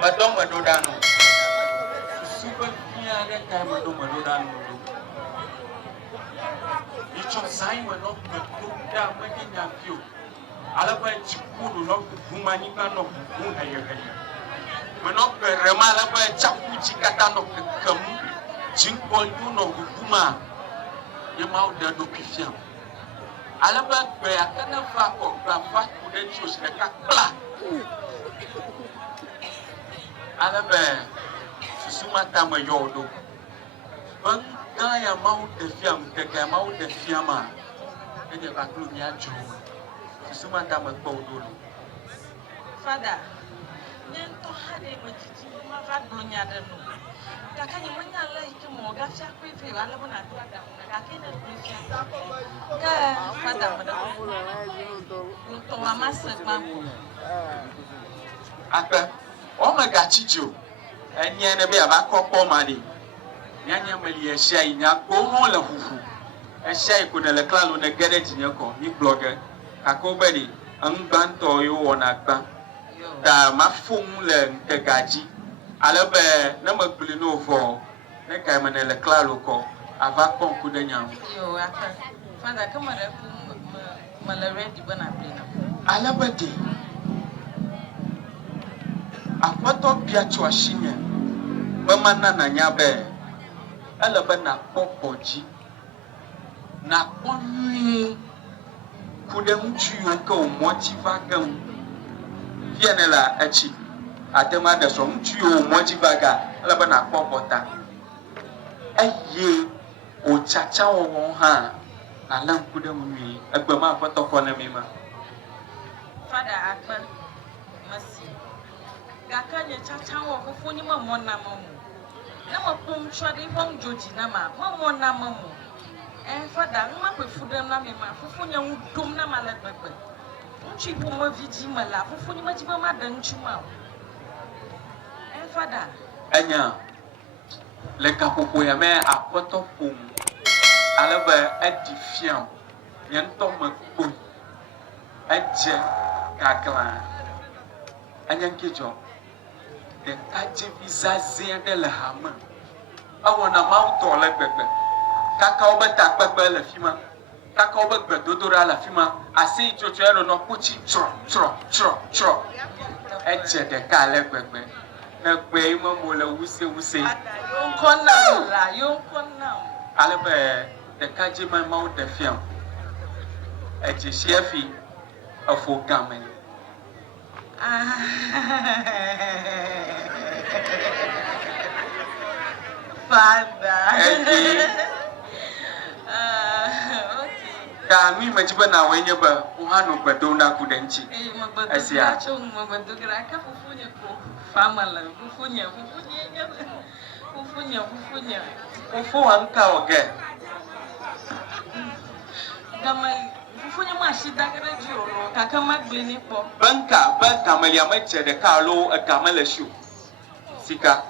Madam Madodano. Super Fiana Madodano. Each of Simon of the book down making a few. Alaba Chipuru of Humanica of Huhaya. Manok Ramala by Chapuchi Katan of the Kum, Jimpon of Huma, the mouth that do Pifiam. Alaba by a kind of fact of Bafat credentials like a black. Alaba Susumata Mayodo. But Gaya Mount the Fiam, the Gamau the Fiama, and the Bakunia Joe. Susumata Makodo. Father. Nento hade matiti mavadlonya denu. Kakani manya like mo gacha kwife wala bona twada. Kakene kwife. Ka fada madam. To amasa gbamu. Akpa o maga chijo. Enya na be abakọ mali. Nyanya mali ehia nya ko ho la fufu. Ehia ko na le klalo na garage nyako ni blogger. Akobali angbanto yo wona gba. Da mafung le gaji alabe na magbili no fo ne kai manele klalo ko ava konku de nyam yo aka fanda kama da mala ready bana plena alabe de akwato bia twashinya mama na nyabe alabe na popoji na konwi kudem tuyo ka o motiva gam Fianela achi atema da so mtuo mojivaga alaba na popota eye o chacha wo ha ala nkuda mwi agbama afotoko na mema fada akpa masi gakanye chacha wo fufuni mamo na mamu na mapum chwade bom joji na mamo na mamu fada nma pe fudem na mema fufunya udum na malagbegbe Unchi pomo vidi mala, fufuni majiba madan chuma. Fada. Anya. Le kapopo ya me apoto pum. Alaba edifiant. Yanto makpo. Adje kakla. Anya nkejo. De kaje vizaze de la hama. Awona mauto le pepe. Kaka obata pepe le fima. Kaka obegbe dodora la fima ase chocho ero no kuchi tro eje de ka le gbegbe na gbe imo mo le wuse yonkona alebe de ka je ma ma de fiam eje shefi afo gamen Father ka mi majiba na wenye ba uhanu gbado na kudenchi asia mabado graka fufunya ko famala fufunya ufu anka oge kama fufunya mashida garaji oro kaka magbeni po banka malia mache de kalo akamala shu sika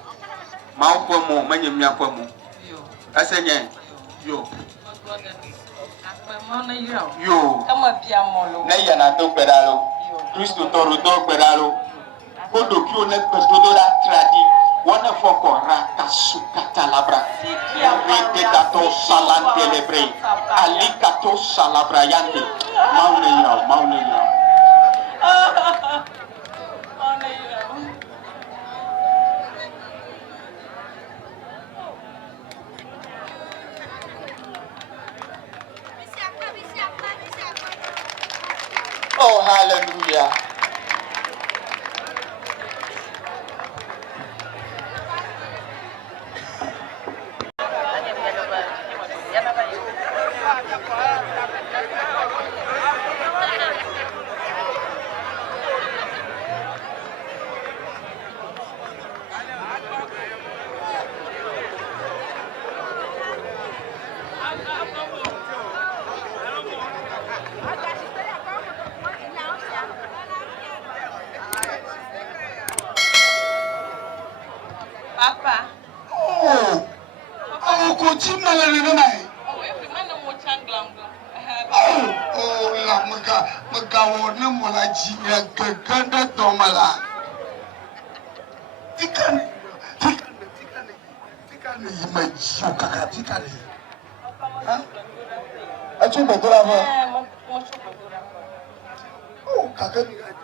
mawo mo manyemya po mo asenye yo Yo, kama bia molo. Na yana do pedalo. Kristo toro do pedalo. Kodo ki o ne pesto da tradi. Wana foko ra kasukata labra. Rete dato salan telebre. Ali kato salabra yande. Maune ya. Oh, hallelujah. Papa. Oh, aku kucing malah ni nai. Oh, every man mo changlam. Oh, la mega wo ne mola jinya gaganda domala tikane imaji kaka tikane ha achu bedura ba oh kaka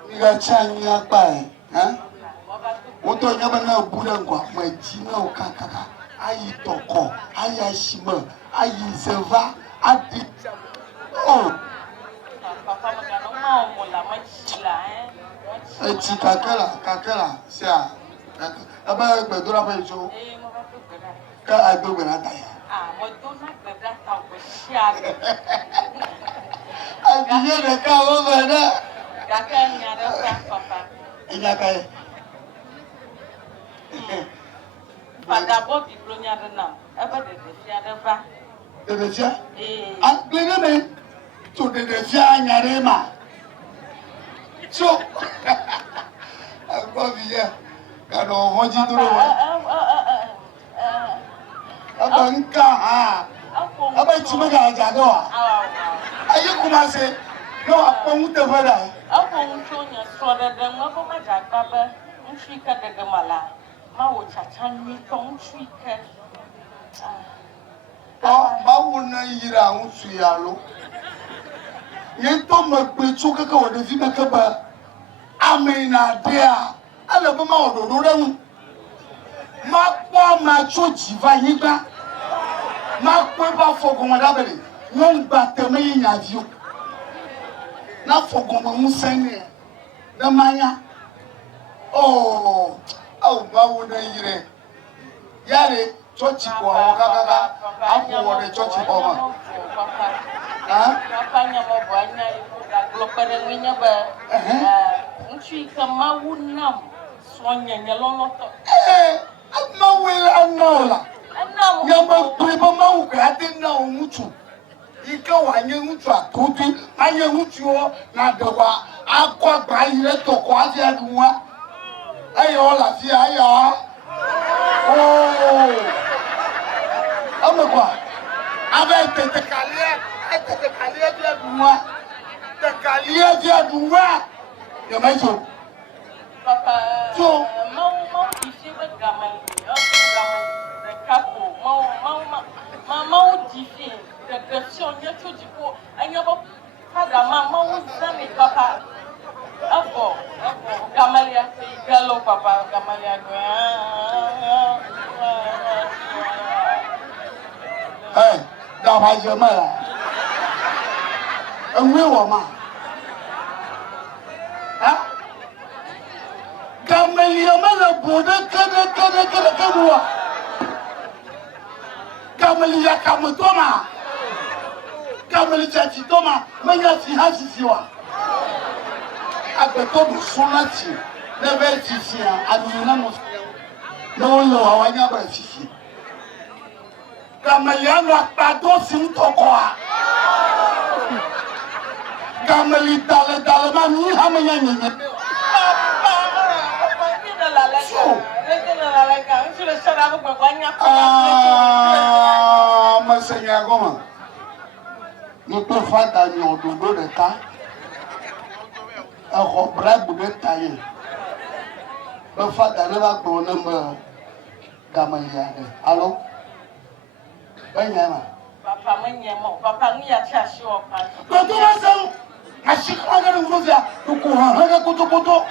mi ga chanya pa ha woto nyaba na bura ngwa maji na o kaka ayi toko ayi ashima ayi zeva adi oh papa magana mo la machila eti kakela sia aba gbedura pa ijo mo ba to gbeda ka agbegbe na ta ya mo do na gbeda ta ko sia abiye de ka o ba na kaka nyare pa papa ina kai pada bobi blonya de na aba de sia de ba de sia a gbege me to de sia nyare ma so agobiye ka do hoji duro wa aba nka ha aba chima ga ja do wa ayi kuma se no apon te fara apon chonya so de mo ko ma ja ba ba nfika de mala ma wo chacha ni ton nfika ma wo na yira unsu ya lo ye to ma pe chu kaka wo de fi maka ba amina dia ala ba ma wo do re mu ma po ma chu ji va yigba ma pe ba fogun wa dabere won gba teme yin avio na fogun mo mu sene na manya oh ma wo na yire yare church ko awon kaka apo wo de church ko ma papa nya mo bo anya ipo da glopere nya ba nchi kama wunam sonya nya loloto ma we anola nya ma priba ma u ga de na umutu ike wa nye mutu atutu anye mutu o na de wa akwa gba ire to ko ati adunwa ayo la fi ayo oh amekwa abe tete kalie dia dunwa te kalie dia dunwa yo mejo papa so mau difi be gamal de capo mau difi de version nya to dipo anya ba pada mau zami papa apo gamalia galo papa gamalia da ba je ma la enwe wo ma ha gamalia ma la boda kada kabuwa gamalia kamutoma gamalia chitoma manya fi hasisiwa agbeto do sonati na be fifia aduna mo no lo awanya ba fifia gamalia no apado sin tokoa gamali dale ma ni hamanya nyenye masenya goma ni to fada ni ododo de ta e brag de taye be fada ne ba gbo na mo gamalia de allo banyama papa manyemo papa ni ya chashi o pa to to wasan ashika ga nguvia ko ha kuto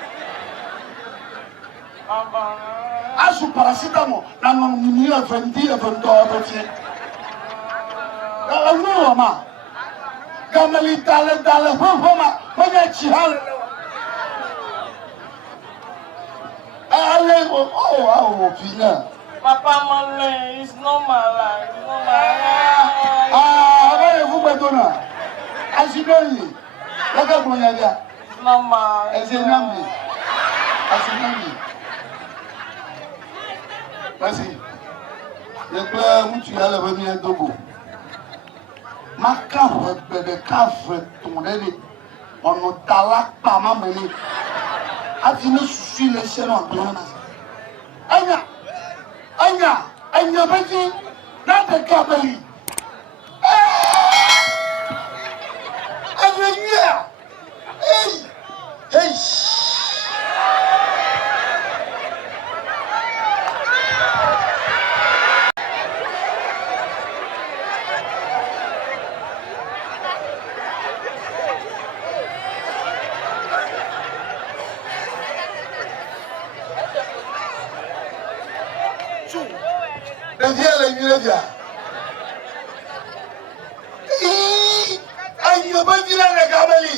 asu parasitamo na ngumuni ya vendi evento abetie no ma gamali dale homa manya chihale ale oh pina papa male is normal ba fu betona asidoni laga bonya dia normal ezenambi Vas-y. Le clair, où tu as le premier dogo. Ma cafre, de cafre, ton aîné. On ne t'a pas ma manie. A fini sous les chaînes en dehors. Anya, petit, dans tes cabellis. le nyire bia ayo ba vila le gameli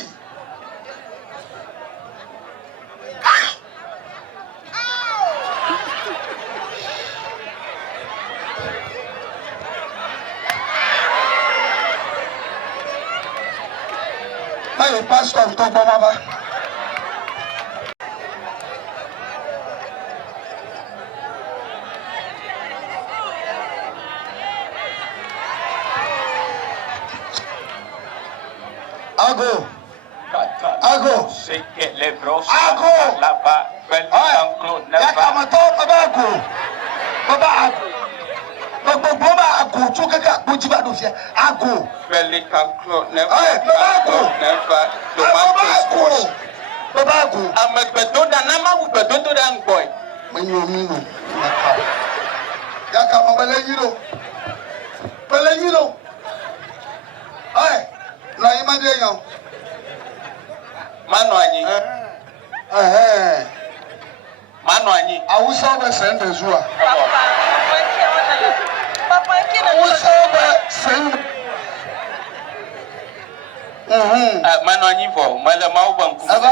ayo pastor to baba Ago. C'est que les bros. Ago. Là-bas. Yakama to babago. Babago. Baba ago chukaka bujiba do fia. Ago. Pelican cloth never. Babago. Never. Babago. Babago. Amegbedo da nama ugbedo da ngboy. Manyomino. Yakama balanyiro. Balanyiro. Ai. Na imade yan. Mano anyi. Mano anyi. Awusa ba sende zuwa. Papa kina. Awusa ba sende. Mano anyi vo, mala mau banku. Aba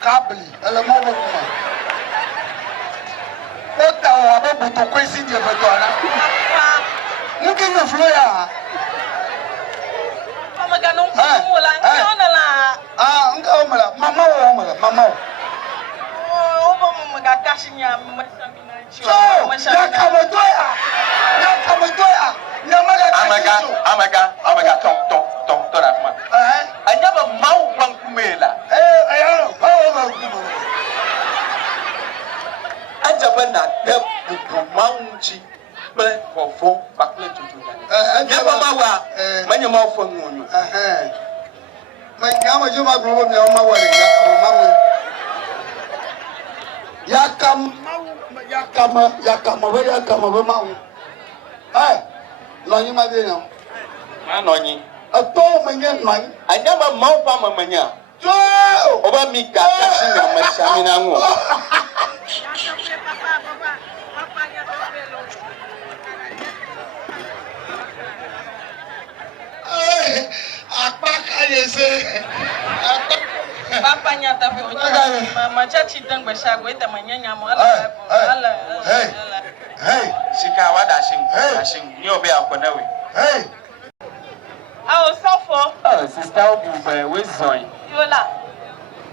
kabli, ala mau ba kuma. Ota wa ba buto kwesi die betona. Nuke no floya. Mama ganong kumula, ngona la. Nga omala, mama omala, mama. Mama gakashinya masamina chiwa. Yakamadoya. Amaga ton afma. Anyaba mau banku mela. Ayo, mau banku. Ajaba na de bubu maunchi pe fofo bakle tutu. Anyaba mawa, manya mau fo ngonyo. Manyama juma grobo mi oma wale yakama be mau. Nonyi ma be no. Ma nonyi. Ato manya nonyi. Anyaba mau pa mamanya. Jo! Oba mi kaka singa mashamina ngo. Papa ya topelo. Apaka yese. Papa nya topelo. Mama chachi dangwe shago ita manyanya mo ala. Hey. Sika wada sing. Ni obe akona we. Hey. Awo sofo. Oh, sister obu be we zoin. Yola.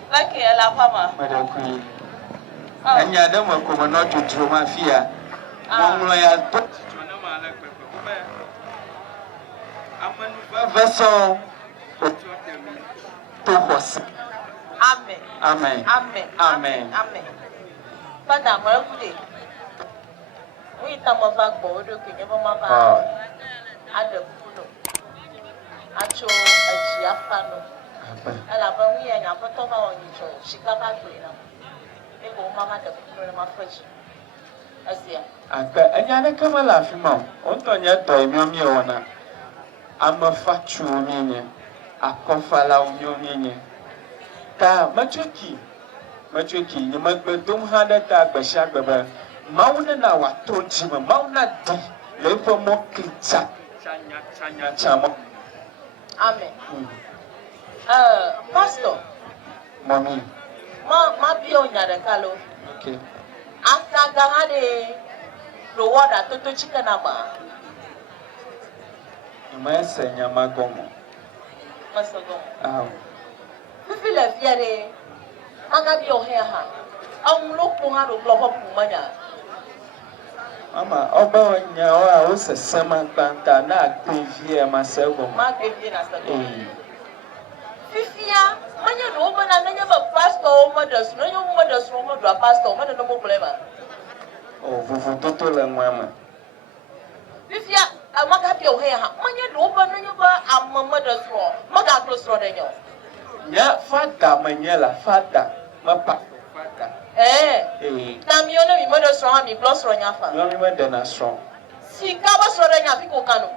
Like ela pama. Madam Queen. Anya da mo ko no tuturo mafia. Mo ya to tuna mala pepe. Ube. Amanu vessel. To hos. Amen. Pada mara kude. We tamava gbo odo ke nyebo mava. Ada kuno. Acho aji afano. Ala ba wi anya foto ba woni cho shikaba gbe na. Eko mama da kuno na fresh. Asia. Aka anya na kama lafi ma. Onto nya to emi wona. Amafa chuonye. Akofala onye. Ta machoki ni magbedum hada ta gbasha gbaba. Mauna na wato jima mauna di lefo mo kitsa chanya chamo. Amen. Pastor. Mommy. Ma bio nyare kalo. Okay. Aka gahade lo wada toto chikana ba. Imese nyama gomo. Masogo. Fifi le fiere. Anga bio ha. Lo punga do globo pumanya. Mama, oba nya o a se sema tanta na akpevie masego. Ma akpevie na sago. Fifia, manya no oba na nya ba pastor o mothers, no yo mothers no mo do pastor, mo no mo problema. Oh, vuvu toto le mama. Fifia, amaka bio ha. Manya no oba no yo ba amma mothers ro. Maga close ro de nyo. Nya fada manyela fada. Ma pastor fada. Na mi ona mi mothers ro ha mi plus ro nya fa. No mi me de na strong. Si ka ba ro de nya fi ko kanu.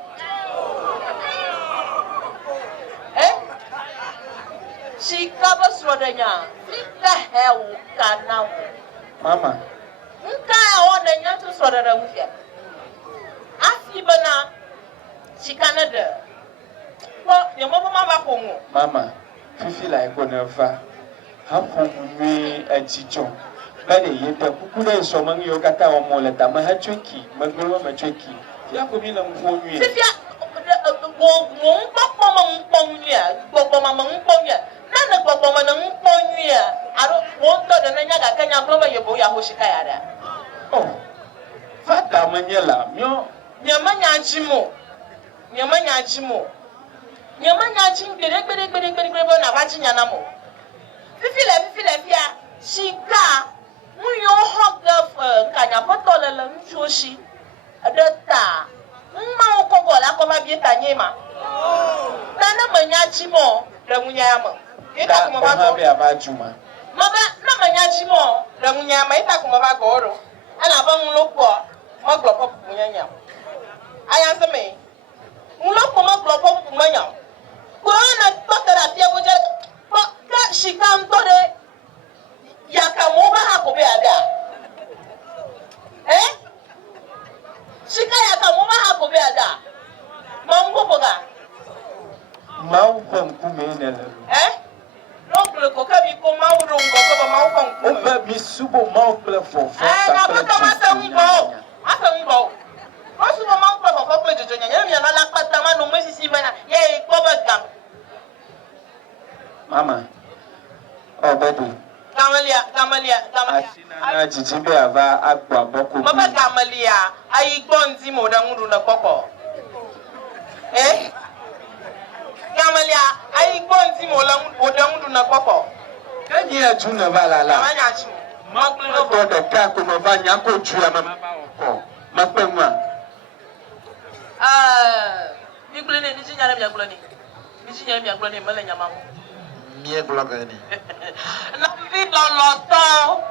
She covers Rodania. What the hell can now? Mama. Nka on the nyato sora da mufia. si bana Chicanada. What your mama home? Mama, Fifi like one of her. How come we a teacher? Bade yeta kukule so man yo kata o moleta ma ha tweki magro ma tweki ya ko bi na mfo nwie Fifia go gbogbo mama nkponya na na gbogbo ma na nkponya aro won to de na nya ga kanya global yebo ya ho shika ya da oh fata manyela myo nyama nyachimo nyama nyachim gbere bo na ba chinya na mo Fifile fia shika Muyo hog kanya potole la nchoshi adata mma okogola ko ma bieta nyema na manyachi mo la munyama ita kuma ba ko ba ba juma maba na manyachi mo la munyama ita kuma ba goro ala ba nlokwo mo glopo munyanya aya seme nlokwo mo glopo munyanya ko na totara fia bo je ka shika ntore Yakamuba hakobe ada. Shika yakamuba hakobe ada. Mambo boga. Mau kume nela. L'oncle kokabi ko mau rongo ko mau kume. Oba misubo mau kle fofo. Na pata masa mbo. Asa mbo. Osu mo mau ko fofo kle jojo nya. Yemi na la pata ma no mwesi simana. Ye ko bagam. Mama. Oh baby. Kamalia. Asina jijibe ava agba boko. Mama Kamalia, ayi gbonzi mo da nguru na koko. Kamalia, ayi gbonzi mo da nguru na koko. Kanyi aju na balala. Amanya chi. Makle no bo de ka ko no ba nya ko tua mama ba ko. Makpenwa. Mi glone ni jinya na mi glone. Mi jinya mi glone mala nyama mo. Mie blogger ni. Na vi loloto.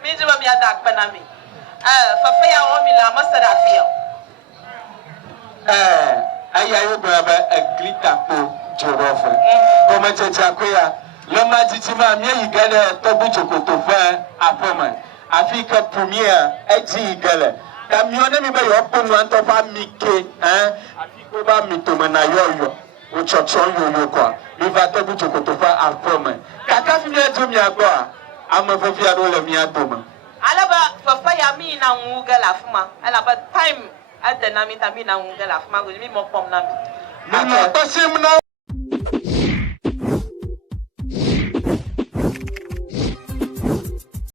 Mi jiba mi adak panami. Fa ya o mi la masara fio. Aya yo baba aglita ko jorofa. Ko ma checha ko ya. Loma jitima mi yigale to bu chokoto fa apoma. Africa premier eti yigale. Kamione mi ba yo ponu anto fa mike, Africa ba mitoma na yoyo. O chocho yoyo kwa. Mi va to bu chokoto fa apoma. Kaka fi mi ejo mi agba. Ama fa fi ado le mi atoma. Alaba fa ya mi na nguga la fuma. Alaba time at the namita mi na nguga la fuma go mi mo pom na mi. Mama to sim na